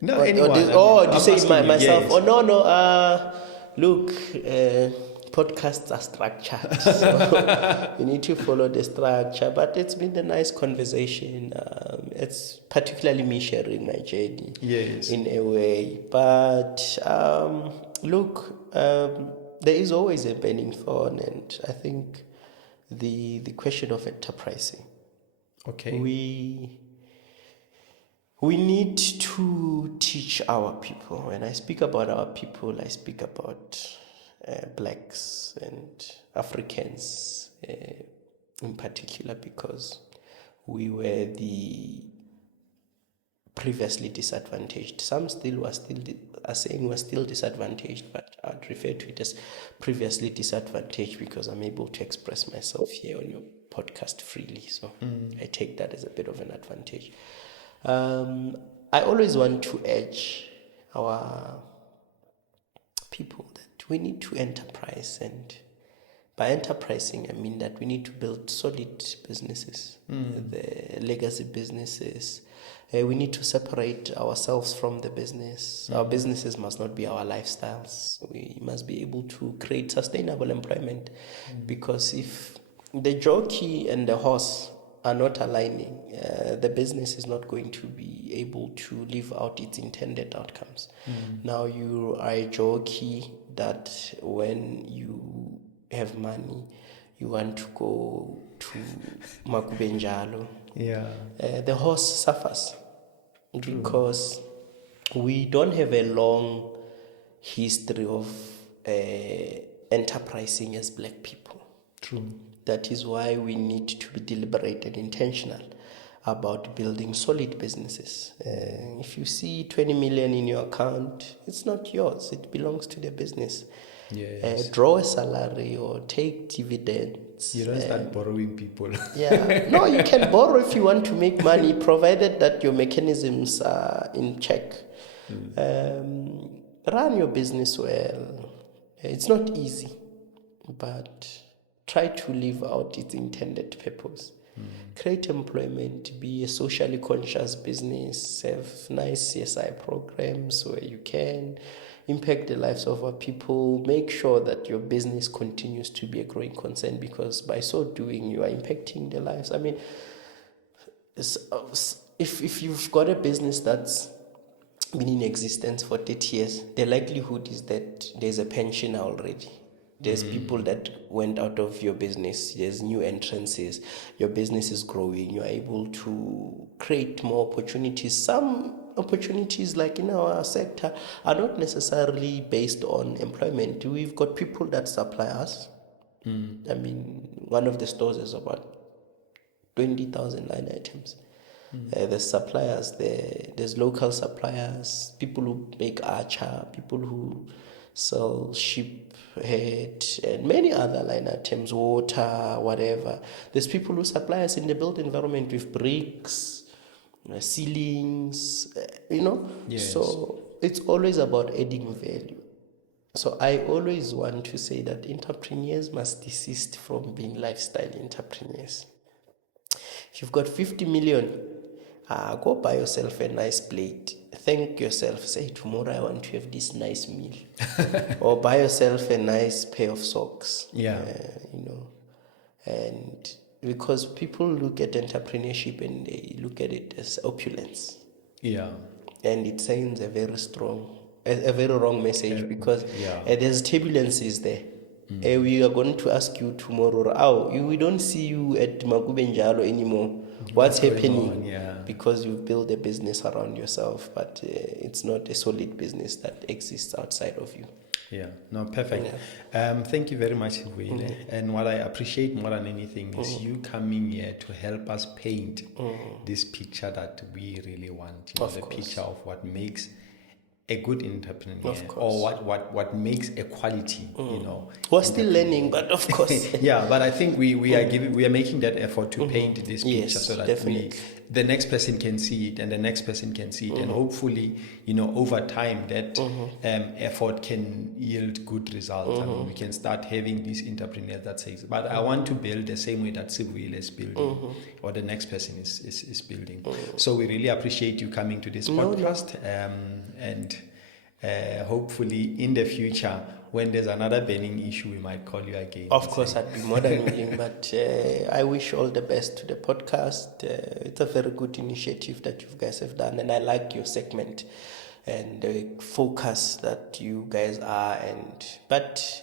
No, anyone. Do you say myself? Yes. Oh, no. Look, podcasts are structured. So you need to follow the structure. But it's been a nice conversation. It's particularly me sharing my journey in a way. But look, there is always a burning thorn. And I think the question of enterprising. Okay. We need to teach our people. When I speak about our people, I speak about blacks and Africans in particular, because we were the previously disadvantaged. Some are saying we're still disadvantaged, but I'd refer to it as previously disadvantaged because I'm able to express myself here on your podcast freely. So I take that as a bit of an advantage. I always want to urge our people that we need to enterprise, and by enterprising I mean that we need to build solid businesses, the legacy businesses. We need to separate ourselves from the business. Our businesses must not be our lifestyles. We must be able to create sustainable employment, because if the jockey and the horse are not aligning, the business is not going to be able to live out its intended outcomes. Now you are a jockey that when you have money, you want to go to Makubenjalo. The horse suffers because we don't have a long history of enterprising as black people. That is why we need to be deliberate and intentional about building solid businesses. If you see 20 million in your account, it's not yours, it belongs to the business. Draw a salary or take dividends. You don't start borrowing people. No, you can borrow if you want to make money, provided that your mechanisms are in check. Run your business well. It's not easy, but try to live out its intended purpose. Create employment, be a socially conscious business, have nice CSI programs where you can impact the lives of our people. Make sure that your business continues to be a growing concern, because by so doing, you are impacting the lives. I mean, if you've got a business that's been in existence for 30 years, the likelihood is that there's a pensioner already. There's people that went out of your business. There's new entrances. Your business is growing. You're able to create more opportunities. Some opportunities, like in our sector, are not necessarily based on employment. We've got people that supply us. I mean, one of the stores is about 20,000 line items. There's suppliers there. There's local suppliers, people who make archer, people who sell sheep head, and many other line items, water, whatever. There's people who supply us in the built environment with bricks, ceilings, So it's always about adding value. So I always want to say that entrepreneurs must desist from being lifestyle entrepreneurs. If you've got 50 million, go buy yourself a nice plate. Thank yourself. Say, tomorrow I want to have this nice meal. Or buy yourself a nice pair of socks. And because people look at entrepreneurship and they look at it as opulence. And it sends a very wrong message, because there's turbulences there. We are going to ask you tomorrow, we don't see you at Makubenjalo anymore. What's happening? Because you've built a business around yourself, but it's not a solid business that exists outside of you. Perfect. Thank you very much, Sivuyile. And what I appreciate more than anything is you coming here to help us paint this picture that we really want. The picture of what makes a good entrepreneur, or what makes a quality. We're still learning, but of course. But I think we are making that effort to paint this picture, so that the next person can see it, and the next person can see it, and hopefully, over time that effort can yield good results. I mean, we can start having these entrepreneurs that says, but I want to build the same way that Sivuyile is building, or the next person is building. So we really appreciate you coming to this podcast, and hopefully in the future, when there's another burning issue, we might call you again. Of course, I'd be more than willing, but I wish all the best to the podcast. It's a very good initiative that you guys have done, and I like your segment and the focus that you guys are. But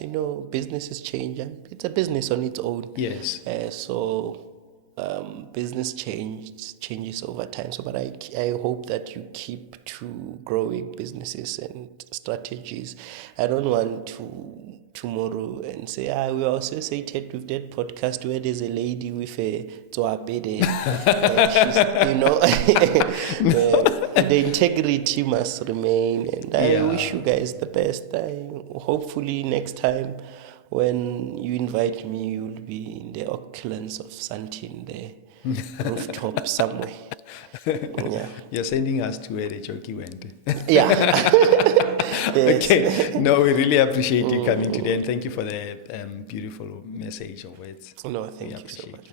businesses change, and it's a business on its own. Business changes over time. But I hope that you keep to growing businesses and strategies. I don't want to tomorrow and say, we are associated with that podcast where there's a lady with a tsoapede. The integrity must remain. And I wish you guys the best. Hopefully next time when you invite me, you'll be in the occurrence of Santin, the rooftop somewhere. Yeah. You're sending us to where the Choki went. Yeah. Yes. Okay. No, we really appreciate you coming today, and thank you for the beautiful message of words. No, thank you so much.